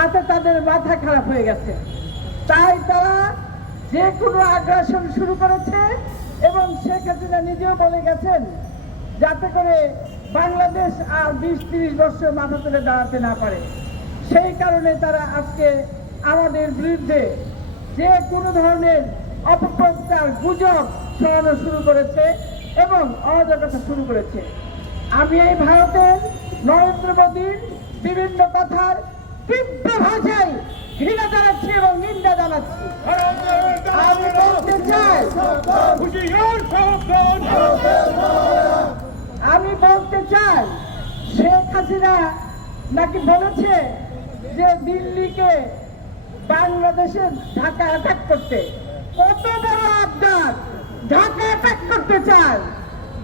তাতে তাদের মাথা খারাপ হয়ে গেছে। তাই তারা যে কোনো আগ্রাসন শুরু করেছে এবং শেখ হাসিনা নিজেও বলে গেছেন, যাতে করে বাংলাদেশ আর বিশ তিরিশ বছর মাথা তুলে দাঁড়াতে না পারে। সেই কারণে তারা আজকে আমাদের বিরুদ্ধে যে কোনো ধরনের অপপ্রচার, গুজব ছড়ানো শুরু করেছে এবং অরাজকতা শুরু করেছে। আমি এই ভারতের নরেন্দ্র মোদীর বিভিন্ন কথার তীব্র ভাষায় ঘৃণা জানাচ্ছি এবং নিন্দা জানাচ্ছি। আমি বলতে চাই, আমি বলতে চাই, শেখ হাসিনা নাকি বলেছে যে দিল্লিকে বাংলাদেশে ঢাকা অ্যাটাক করতে? কত বড় আবদার। ঢাকা অ্যাটাক করতে চান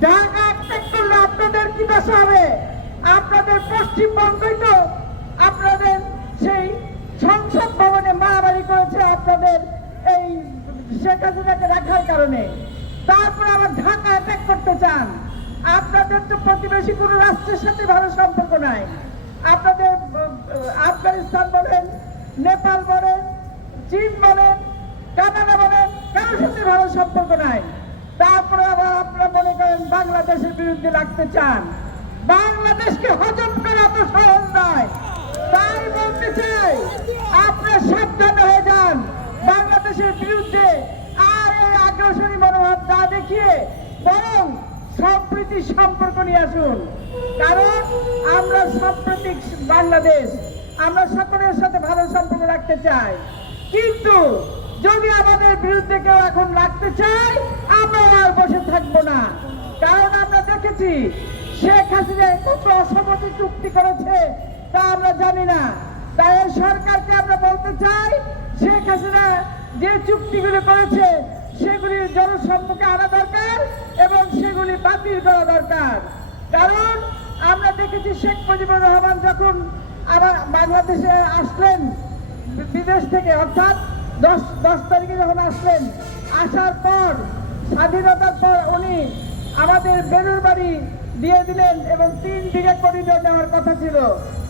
ঢাকা অ্যাটাক করলে আপনাদের কি দশা হবে? আপনাদের পশ্চিমবঙ্গই তো আপনাদের করেছে আপনাদের এই শেখ হাসিনাকে রাখার কারণে। তারপরে আবার ঢাকা অ্যাটাক করতে চান। আপনাদের তো প্রতিবেশী কোনো রাষ্ট্রের সাথে ভালো সম্পর্ক নাই। আপনাদের আফগানিস্তান বলেন, নেপাল বলেন, চীন বলেন, কানাডা বলেন, কারোর সাথে ভালো সম্পর্ক নাই। তারপরে আবার আপনারা মনে করেন বাংলাদেশের বিরুদ্ধে লাগতে চান। বাংলাদেশকে হজম করা তো সহজ নয়। তাই বলতে চাই, আপনারা সাবধান হয়ে যান বাংলাদেশের বিরুদ্ধে আর এই আগ্রাসনী মনোভাব না দেখিয়ে বরং সম্প্রীতির সম্পর্ক নিয়ে আসুন। কারণ আমরা সাম্প্রতিক বাংলাদেশ, আমরা সকলের সাথে ভালো সম্পর্ক রাখতে চাই। কিন্তু যদি আমাদের বিরুদ্ধে কেউ এখন রাখতে চায়, আমরা আর বসে থাকব না। কারণ আমরা দেখেছি শেখ হাসিনা কত অসম্মতি চুক্তি করেছে, তা আমরা জানি না। তাই সরকারকে আমরা বলতে চাই, শেখ হাসিনা যে চুক্তিগুলি করেছে সেগুলির জনসম্মুখে আনা দরকার এবং সেগুলি বাতিল করা দরকার। কারণ আমরা দেখেছি শেখ মুজিবুর রহমান যখন আবার বাংলাদেশে আসলেন, বিদেশ থেকে, অর্থাৎ দশ দশ তারিখে যখন আসলেন, আসার পর, স্বাধীনতার পর উনি আমাদের বেলুর বাড়ি দিয়ে দিলেন এবং তিন দিকে করিডোর নেওয়ার কথা ছিল।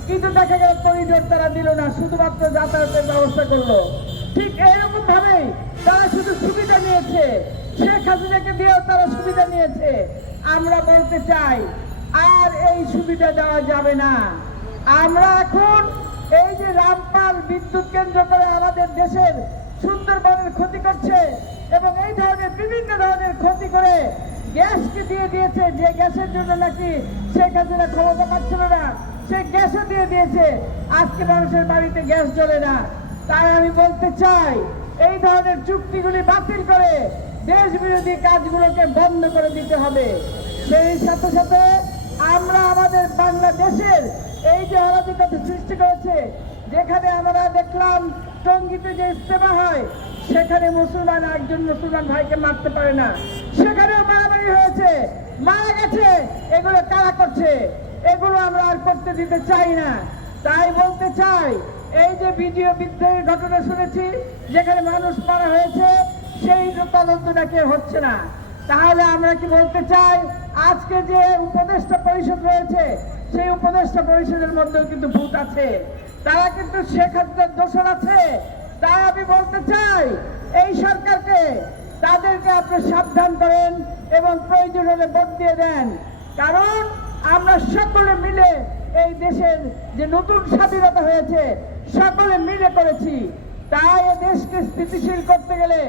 কিন্তু দেখা গেল করিডোর তারা দিল না, শুধুমাত্র যাতায়াতের ব্যবস্থা করল। ঠিক এরকম ভাবেই তারা শুধু সুবিধা নিয়েছে। শেখ হাসিনাকে দিয়েও তারা সুবিধা নিয়েছে। আমরা বলতে চাই, আর এই সুবিধা দেওয়া যাবে না। আমরা এখন এই যে রামপাল বিদ্যুৎ কেন্দ্র করে আমাদের দেশের সুন্দরবনের ক্ষতি করছে এবং এই ধরনের বিভিন্ন ধরনের ক্ষতি করে গ্যাসকে দিয়ে দিয়েছে, যে গ্যাসের জন্য নাকি শেখ হাসিনা ক্ষমতা পাচ্ছিল না সেই গ্যাসও দিয়ে দিয়েছে। আজকে মানুষের বাড়িতে গ্যাস জ্বলে না। তাই আমি বলতে চাই এই ধরনের চুক্তিগুলি বাতিল করে দেশ বিরোধী কাজগুলোকে বন্ধ করে দিতে হবে। সেই সাথে সাথে আমরা আমাদের বাংলাদেশের এই যে অরাজকতা সৃষ্টি করেছে, যেখানে আমরা দেখলাম টঙ্গিতে যে ইস্তেমা হয়, সেখানে মুসলমান একজন মুসলমান ভাইকে মারতে পারে না। সেখানেও মারামারি হয়েছে, মারা গেছে, এগুলো কারা করছে? এগুলো আমরা আর করতে দিতে চাই না। তাই বলতে চাই এই যে ভিডিও বিদ্রোহের ঘটনা শুনেছি, যেখানে মানুষ মারা হয়েছে, সেই তদন্ত নাকি হচ্ছে না। তাহলে আমরা কি বলতে চাই, আজকে যে উপদেষ্টা পরিষদ রয়েছে, সেই উপদেষ্টা পরিষদের মধ্যেও কিন্তু ভূত আছে। তারা কিন্তু শেখ হাসিনার দোষর আছে। তাই আমি বলতে চাই, এই সরকারকে তাদেরকে আপনি সাবধান করেন এবং প্রয়োজন হলে ভোট দিয়ে দেন। কারণ আমরা সকলে মিলে এই দেশের যে নতুন স্বাধীনতা হয়েছে, সকলে মিলে করেছি। তাই এ দেশকে স্থিতিশীল করতে গেলে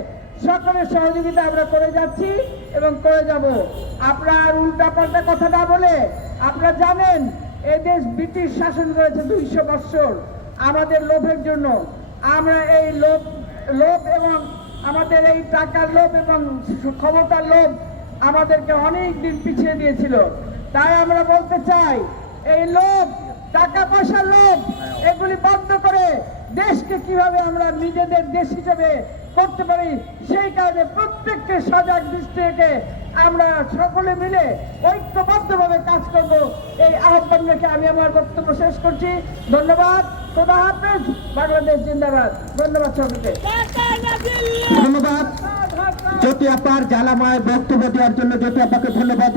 সকলের সহযোগিতা আমরা করে যাচ্ছি এবং করে যাব। আপনার উল্টা পাল্টা কথা না বলে আপনারা জানেন এ দেশ ব্রিটিশ শাসন করেছে দুইশো বৎসর। আমাদের লোভের জন্য। আমরা এই লোভ লোভ এবং আমাদের এই টাকার লোভ এবং ক্ষমতার লোভ আমাদেরকে অনেক দিন পিছিয়ে দিয়েছিল। তাই আমরা বলতে চাই এই লোভ, টাকা পয়সার লোভ, এগুলি বন্ধ করে দেশকে কীভাবে আমরা নিজেদের দেশ হিসেবে করতে পারি, সেই কারণে প্রত্যেককে সজাগ দৃষ্টি রেখে আমরা সকলে মিলে ঐক্যবদ্ধভাবে কাজ করব। এই আহ্বান রেখে আমি আমার বক্তব্য শেষ করছি। ধন্যবাদ। খোদা হাফেজ। বাংলাদেশ জিন্দাবাদ। ধন্যবাদ সবাইকে। ধন্যবাদ। জ্যোতি আপার জ্বালাময় বক্তব্য দেওয়ার জন্য জ্যোতি আপাকে ধন্যবাদ।